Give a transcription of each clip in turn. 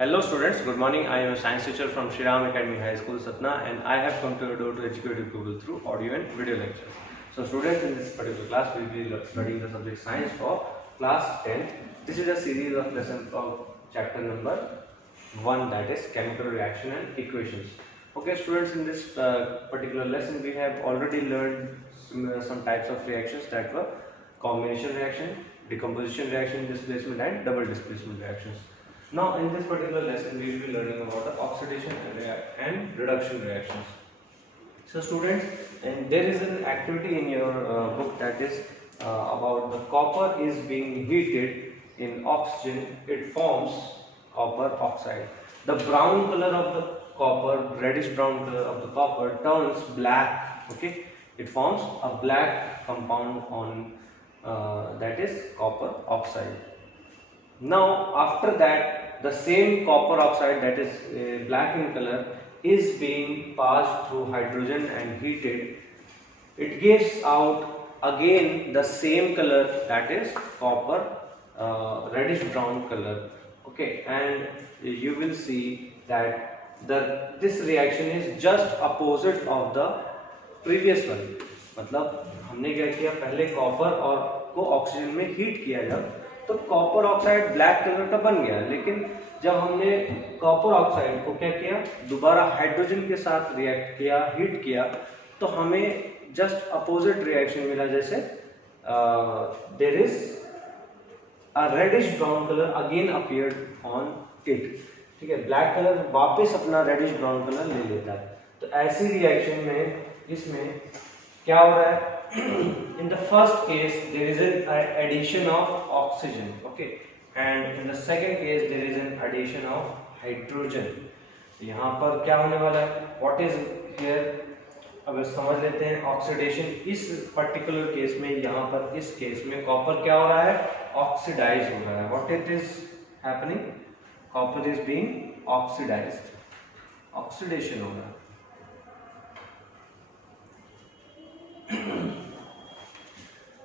Hello students, good morning. I am a science teacher from Shri Ram Academy High School, Satna, and I have come to your door to educate you people through audio and video lectures. So students, in this particular class, we will be studying the subject science for class 10. This is a series of lessons of chapter number 1, that is chemical reaction and equations. Okay students, in this particular lesson we have already learned some types of reactions that were combination reaction, decomposition reaction, displacement and double displacement reactions. Now in this particular lesson we will be learning about the oxidation and reduction reactions. So students, and there is an activity in your book that is about the copper is being heated in oxygen, it forms copper oxide. The brown color of the copper, reddish brown color of the copper turns black, okay, it forms a black compound on that is copper oxide. Now after that, the same copper oxide that is black in color is being passed through hydrogen and heated. It gives out again the same color, that is copper reddish brown color, okay, and you will see that this reaction is just opposite of the previous one. मतलब हमने क्या किया, पहले copper और को oxygen में heat किया जब, तो कॉपर ऑक्साइड ब्लैक कलर का बन गया, लेकिन जब हमने कॉपर ऑक्साइड को क्या किया, दोबारा हाइड्रोजन के साथ रिएक्ट किया, हीट किया, तो हमें जस्ट अपोजिट रिएक्शन मिला, जैसे there is a reddish brown colour again appeared on it, ठीक है, ब्लैक कलर वापस अपना रेडिश ब्राउन कलर ले लेता है. तो ऐसी रिएक्शन में इसमें क्या हो रहा है, in the first case there is an addition of oxygen, okay, and in the second case there is an addition of hydrogen. यहाँ पर क्या होने वाला है, what is here, अब समझ लेते हैं. ऑक्सीडेशन इस पर्टिकुलर केस में, यहाँ पर इस केस में कॉपर क्या हो रहा है, ऑक्सीडाइज हो रहा है. what it is happening, copper is being oxidized, oxidation हो रहा है.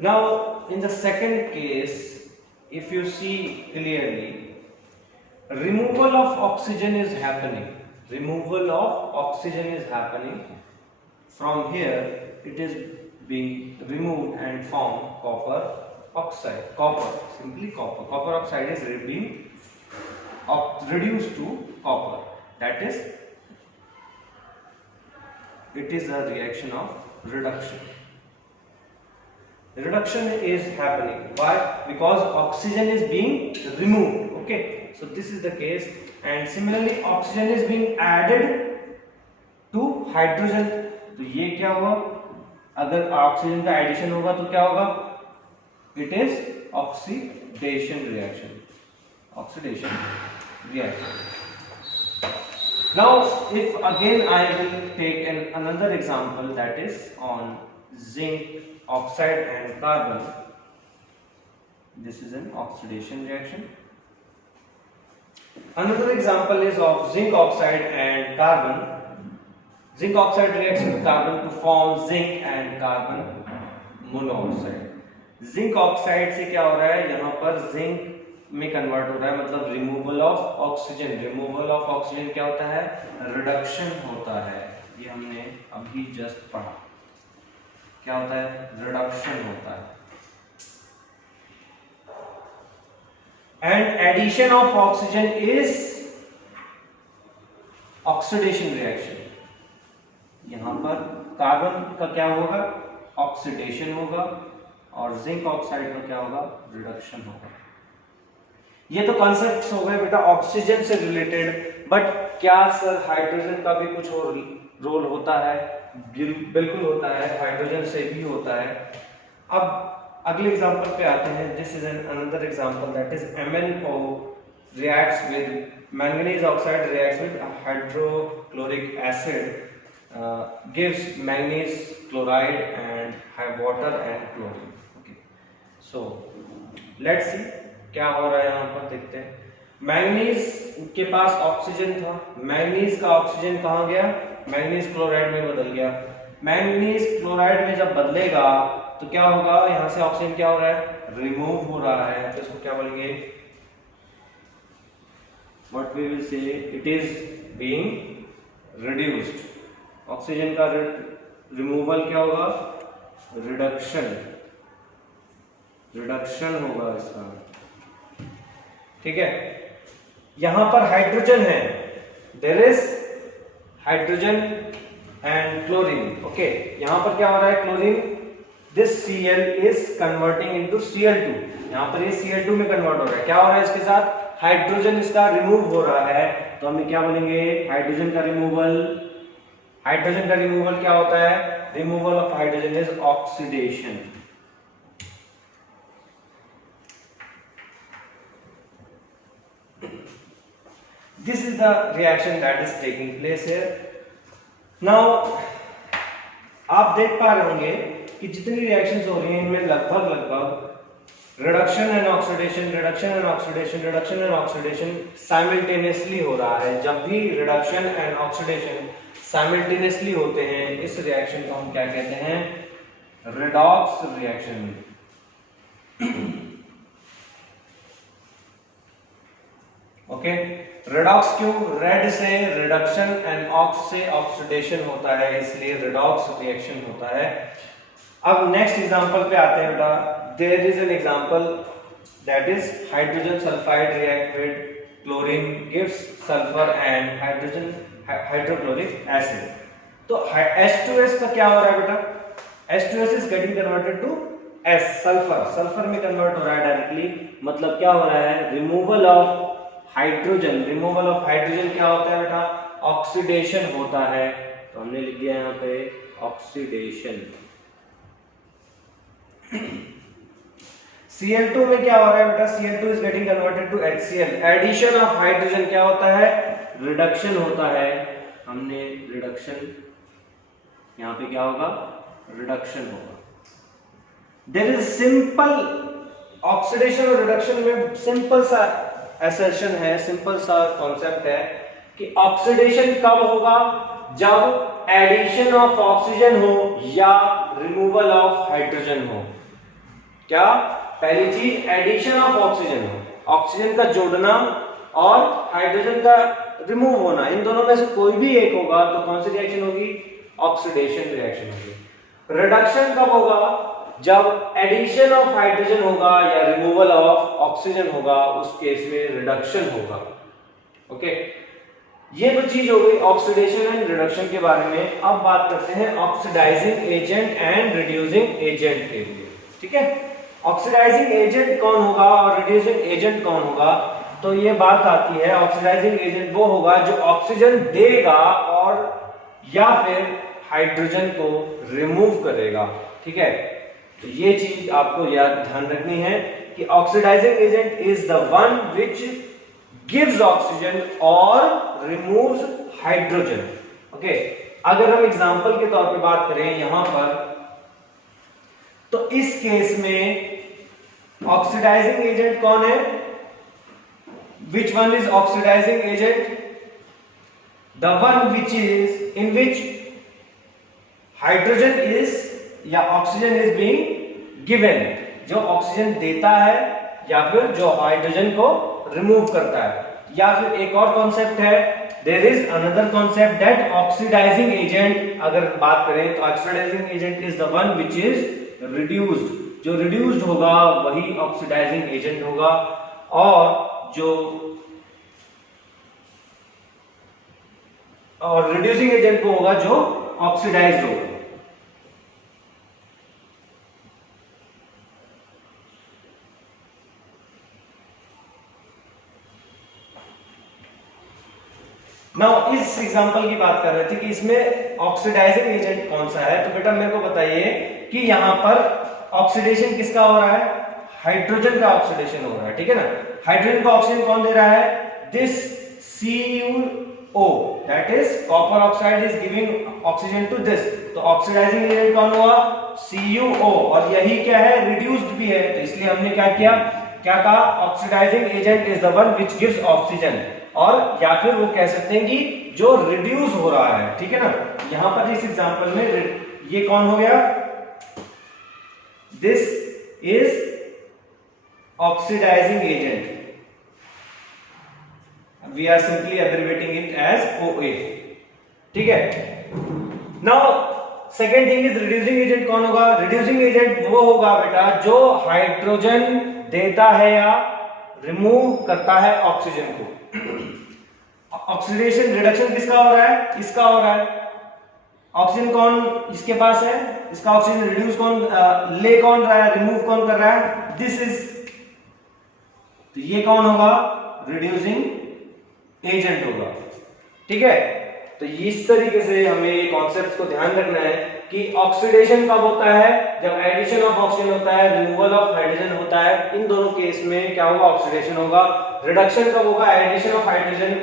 Now in the second case, if you see clearly, removal of oxygen is happening, removal of oxygen is happening from here. It is being removed and form copper oxide, copper, simply copper oxide is being reduced to copper, that is, it is a reaction of reduction. Reduction is happening. Why? Because oxygen is being removed. Okay, so this is the case, and similarly oxygen is being added to hydrogen. तो ये क्या होगा, अगर oxygen का addition होगा तो क्या होगा, it is oxidation reaction, oxidation reaction. Now if again I will take another example, that is on zinc oxide and carbon. This is an oxidation reaction. Another example is of zinc oxide and carbon. Zinc oxide reacts with carbon to form zinc and carbon monoxide. Zinc oxide से क्या हो रहा है, यहाँ पर zinc में convert हो रहा है, मतलब removal of oxygen. Removal of oxygen क्या होता है, रिडक्शन होता है. ये हमने अभी जस्ट पढ़ा, क्या होता है, रिडक्शन होता है. And addition of oxygen is oxidation reaction. यहां पर कार्बन का क्या होगा, ऑक्सीडेशन होगा, और जिंक ऑक्साइड का क्या होगा, रिडक्शन होगा. ये तो कॉन्सेप्ट्स हो गए बेटा ऑक्सीजन से रिलेटेड, बट क्या सर हाइड्रोजन का भी कुछ और रोल होता है? बिल्कुल होता है, हाइड्रोजन से भी होता है. अब अगले एग्जांपल पे आते हैं. This is another example, that is MnO reacts with manganese oxide, reacts with hydrochloric acid, gives manganese chloride and have water and chlorine. Okay, so let's see क्या हो रहा है. यहाँ पर देखते हैं, मैंगनीज के पास ऑक्सीजन था, मैंगनीज का ऑक्सीजन कहाँ गया, मैंगनीज क्लोराइड में बदल गया. मैंगनीज क्लोराइड में जब बदलेगा तो क्या होगा, यहाँ से ऑक्सीजन क्या हो रहा है, रिमूव हो रहा है, तो इसको क्या बोलेंगे, what we will say, it is being reduced. Oxygen का रिमूवल क्या होगा, रिडक्शन होगा इसका, ठीक है। यहां पर हाइड्रोजन है, there is hydrogen and chlorine, okay. यहां पर क्या हो रहा है, chlorine, this Cl is converting into Cl2, यहां पर ये Cl2 में कन्वर्ट हो रहा है। क्या हो रहा है इसके साथ, हाइड्रोजन इसका रिमूव हो रहा है, तो हम क्या बोलेंगे, हाइड्रोजन का रिमूवल। हाइड्रोजन का रिमूवल क्या होता है, removal of hydrogen is oxidation. This is the reaction that is taking place here. Now आप देख पा रहे होंगे कि जितनी रिएक्शंस हो रही हैं इनमें लगभग reduction and oxidation, reduction and oxidation, reduction and oxidation simultaneously हो रहा है। जब भी रिडक्शन एंड ऑक्सीडेशन साइमल्टेनियसली होते हैं, इस रिएक्शन को हम क्या कहते हैं, रेडॉक्स रिएक्शन। ओके, रेडॉक्स क्यों, रेड से रिडक्शन एंड ऑक्स से ऑक्सीडेशन होता है, इसलिए रेडॉक्स रिएक्शन होता है। अब नेक्स्ट एग्जांपल पे आते हैं बेटा। There is an example that is hydrogen sulphide react with chlorine gives sulphur and hydrogen hydrochloric acid. तो H2S का क्या हो रहा है बेटा, H2S is getting converted to S, sulphur में कन्वर्ट हो रहा है डायरेक्टली। मतलब क्या हो रहा है, removal of hydrogen. Removal of hydrogen क्या होता है बेटा, ऑक्सीडेशन होता है। तो हमने लिख दिया यहाँ पे ऑक्सीडेशन। Cl2 में क्या हो रहा है बेटा, Cl2 is getting converted to HCl। Addition of hydrogen क्या होता है, रिडक्शन होता है। हमने रिडक्शन, यहाँ पे क्या होगा, रिडक्शन होगा। देयर इज सिंपल ऑक्सीडेशन और रिडक्शन में सिंपल सा असर्शन है, सिंपल सा कॉन्सेप्ट है कि ऑक्सीडेशन कब होगा, जब एडिशन ऑफ ऑक्सीजन हो या रिमूवल ऑफ हाइड्रोजन हो। क्या, पहली चीज एडिशन ऑफ ऑक्सीजन हो, ऑक्सीजन का जोड़ना, और हाइड्रोजन का रिमूव होना, इन दोनों में से कोई भी एक होगा तो कौन सी रिएक्शन होगी, ऑक्सीडेशन रिएक्शन होगी। रिडक्शन कब होगा, जब एडिशन ऑफ हाइड्रोजन होगा या रिमूवल ऑफ ऑक्सीजन होगा, उस केस में रिडक्शन होगा। ओके, ये तो चीज हो गई ऑक्सीडेशन एंड रिडक्शन के बारे में। अब बात करते हैं oxidizing agent and reducing agent के लिए। ठीक है, ऑक्सीडाइजिंग एजेंट कौन होगा और रिड्यूसिंग एजेंट कौन होगा, तो ये बात आती है, ऑक्सीडाइजिंग एजेंट वो होगा जो ऑक्सीजन देगा और या फिर हाइड्रोजन को रिमूव करेगा। ठीक है, तो ये चीज आपको याद ध्यान रखनी है कि oxidizing agent is the one which gives oxygen और रिमूव्स हाइड्रोजन। ओके, अगर हम एग्जांपल के तौर पे बात करें यहां पर, तो इस केस में ऑक्सीडाइजिंग एजेंट कौन है, which one is oxidizing agent, the one which is in which hydrogen is या ऑक्सीजन इज बीइंग गिवन, जो ऑक्सीजन देता है या फिर जो हाइड्रोजन को रिमूव करता है। या फिर एक और कॉन्सेप्ट है, there is another concept that oxidizing agent, अगर बात करें तो oxidizing agent is the one which is reduced, जो रिड्यूस्ड होगा वही ऑक्सीडाइजिंग एजेंट होगा, और जो और रिड्यूसिंग एजेंट वो होगा जो ऑक्सीडाइज्ड होगा। नाउ इस एग्जांपल की बात कर रहे थे कि इसमें ऑक्सीडाइजिंग एजेंट कौन सा है, तो बेटा मेरे को बताइए कि यहां पर ऑक्सीडेशन किसका हो रहा है, हाइड्रोजन का ऑक्सीडेशन हो रहा है। ठीक है ना, हाइड्रोजन का ऑक्सीजन कौन दे रहा है, this CuO, that is copper oxide is giving oxygen to this, तो ऑक्सीडाइजिंग एजेंट कौन हुआ, CuO, और यही क्या है, रिड्यूस्ड भी है, तो इसलिए हमने क्या किया, क्या कहा, oxidizing agent is the one which gives oxygen, और या फिर वो कह सकते हैं कि जो रिड्यूस हो रहा है। ठीक है ना, यहां पर इस एग्जांपल में ये कौन हो गया, this is oxidizing agent, we are simply abbreviating it as OA। ठीक है, now second thing is reducing agent कौन होगा? रिड्यूसिंग एजेंट वो होगा बेटा जो हाइड्रोजन देता है या रिमूव करता है ऑक्सीजन को। ऑक्सीडेशन रिडक्शन किसका हो रहा है? इसका हो रहा है। ऑक्सीजन कौन इसके पास है? इसका ऑक्सीजन रिड्यूस कौन ले कौन रहा है, रिमूव कौन कर रहा है? दिस इज, तो ये कौन होगा? रिड्यूसिंग एजेंट होगा। ठीक है, तो इस तरीके से हमें ये कॉन्सेप्ट्स को ध्यान रखना है कि ऑक्सीडेशन कब होता है? जब एडिशन ऑफ ऑक्सीजन होता है, रिमूवल ऑफ हाइड्रोजन होता है। इन दोनों केस में क्या होगा? ऑक्सीडेशन होगा। रिडक्शन कब होगा? एडिशन ऑफ हाइड्रोजन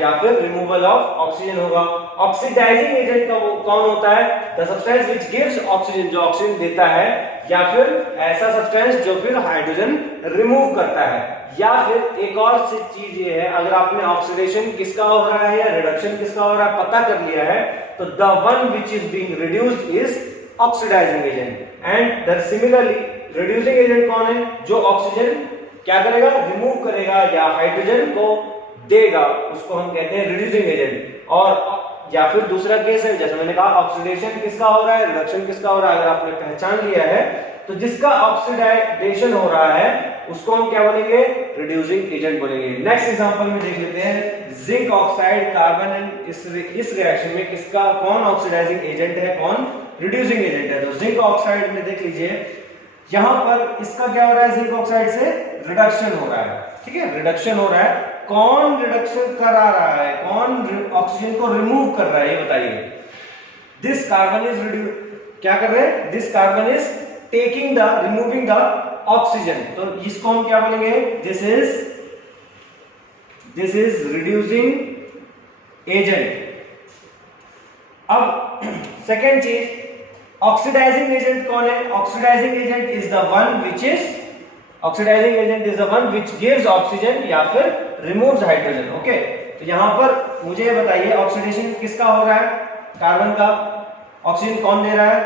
या फिर रिमूवल ऑफ ऑक्सीजन होगा। ऑक्सीडाइजिंग एजेंट कौन होता है? The substance which gives oxygen, जो ऑक्सीजन देता है, या फिर ऐसा सब्सटेंस जो फिर हाइड्रोजन रिमूव करता है। या फिर एक और चीज ये है, अगर आपने ऑक्सीडेशन किसका हो रहा है या रिडक्शन किसका हो रहा है पता कर लिया है, तो the one which is being reduced is oxidizing agent. And the similarly reducing agent कौन है? जो ऑक्सीजन क्या करेगा? रिमूव करेगा या हाइड्रोजन को देगा, उसको हम कहते हैं रिड्यूसिंग एजेंट। और या फिर दूसरा केस है, जैसे मैंने कहा ऑक्सीडेशन किसका हो रहा है, रिडक्शन किसका हो रहा है, अगर आपने पहचान लिया है तो जिसका ऑक्सीडाइजेशन हो रहा है उसको हम क्या बोलेंगे? रिड्यूसिंग एजेंट बोलेंगे। नेक्स्ट एग्जांपल में देख लेते हैं जिंक ऑक्साइड कार्बन एंड इस रिएक्शन में किसका कौन ऑक्सीडाइजिंग एजेंट है, कौन रिड्यूसिंग एजेंट है? तो जिंक ऑक्साइड में देख लीजिए, यहां पर इसका क्या हो रहा है? जिंक ऑक्साइड से रिडक्शन हो रहा है। ठीक है, रिडक्शन हो रहा है। कौन रिडक्शन करा रहा है? कौन ऑक्सीजन को रिमूव कर रहा है? ये बताइए। दिस कार्बन इज क्या कर रहे हैं? This carbon is taking the removing the oxygen, तो इसको हम क्या बोलेंगे? This is reducing agent. अब सेकेंड चीज, ऑक्सीडाइजिंग एजेंट कौन है? Oxidizing agent is the one which is oxidizing agent is the one which gives oxygen या फिर रिमूव्स हाइड्रोजन। ओके, तो यहां पर मुझे बताइए ऑक्सीडेशन किसका हो रहा है? कार्बन का। ऑक्सीजन कौन दे रहा है?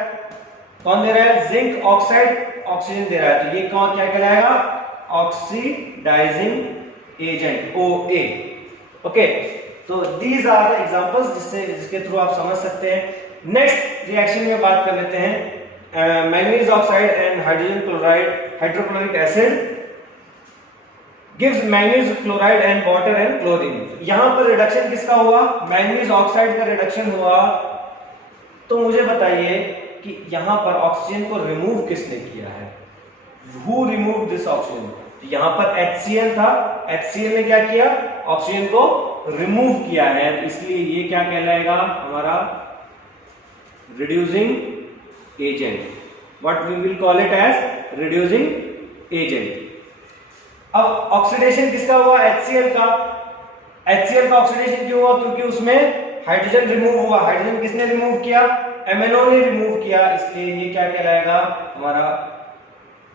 कौन दे रहा है? जिंक ऑक्साइड ऑक्सीजन दे रहा है, तो ये कौन क्या कहलाएगा? Oxidizing agent, OA। ओके, तो दीज आर द एग्जांपल्स जिसके थ्रू आप समझ सकते हैं। नेक्स्ट रिएक्शन में बात कर लेते हैं manganese oxide and hydrogen chloride hydrochloric acid gives manganese chloride and water and chlorine. यहां पर रिडक्शन किसका हुआ? मैंगनीज ऑक्साइड का रिडक्शन हुआ। तो मुझे बताइए कि यहां पर ऑक्सीजन को रिमूव किसने किया है? Who removed this oxygen? यहां पर HCl था, HCl ने क्या किया? ऑक्सीजन को रिमूव किया है, इसलिए ये क्या कहलाएगा? हमारा reducing agent. What we will call it as reducing agent. अब ऑक्सीडेशन किसका हुआ? HCl का। HCl का ऑक्सीडेशन क्यों हुआ? क्योंकि उसमें हाइड्रोजन रिमूव हुआ। हाइड्रोजन किसने रिमूव किया? MnO ने रिमूव किया, इसलिए ये क्या कहलाएगा? हमारा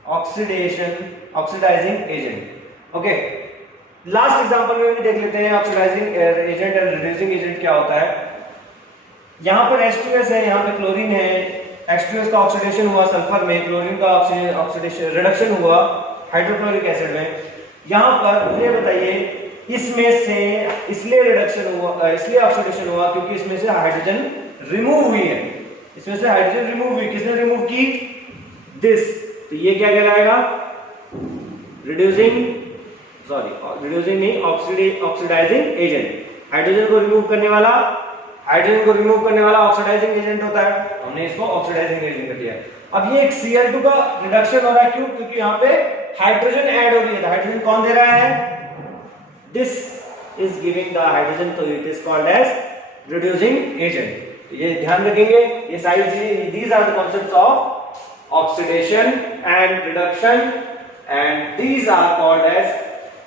oxidizing agent. Okay, last example में भी देख लेते हैं oxidizing agent and reducing agent क्या होता है। यहां पर H2S है, यहां पे क्लोरीन है। H2S का ऑक्सीडेशन हुआ सल्फर में, क्लोरीन का ऑक्सीडेशन रिडक्शन हुआ हाइड्रोक्लोरिक एसिड में। यहां पर मुझे बताइए इसमें से इसलिए रिडक्शन हुआ, इसलिए ऑक्सीडेशन हुआ क्योंकि इसमें से हाइड्रोजन रिमूव हुई है। इसमें से हाइड्रोजन रिमूव हुई, किसने रिमूव की? दिस, तो ये क्या कहलाएगा? रिड्यूसिंग नहीं, ऑक्सीडाइजिंग एजेंट। हाइड्रोजन को रिमूव करने वाला ऑक्सीडाइजिंग एजेंट होता है, हमने इसको ऑक्सीडाइजिंग एजेंट कर दिया। अब ये एक Cl2 का रिडक्शन हो रहा है, क्यों? क्योंकि यहाँ पे हाइड्रोजन ऐड हो रही है। हाइड्रोजन कौन दे रहा है? This is giving the hydrogen, तो it is called as reducing agent. ये ध्यान रखेंगे, ये सारी चीजें, these are the concepts of oxidation and reduction, and these are called as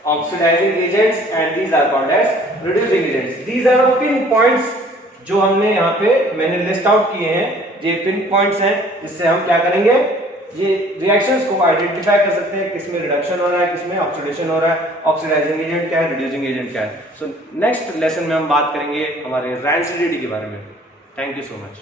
oxidizing agents and these are called as reducing agents. These are the pin points जो हमने यहाँ पे मैंने लिस्ट आउट किए हैं। ये पिन पॉइंट्स हैं जिससे हम क्या करेंगे? ये रिएक्शंस को आइडेंटिफाई कर सकते हैं, किसमें रिडक्शन हो रहा है, किसमें ऑक्सीडेशन हो रहा है, ऑक्सीडाइजिंग एजेंट क्या है, रिड्यूसिंग एजेंट क्या है। सो नेक्स्ट लेसन में हम बात करेंगे हमारे रैंसिडिटी के बारे में। Thank you so much.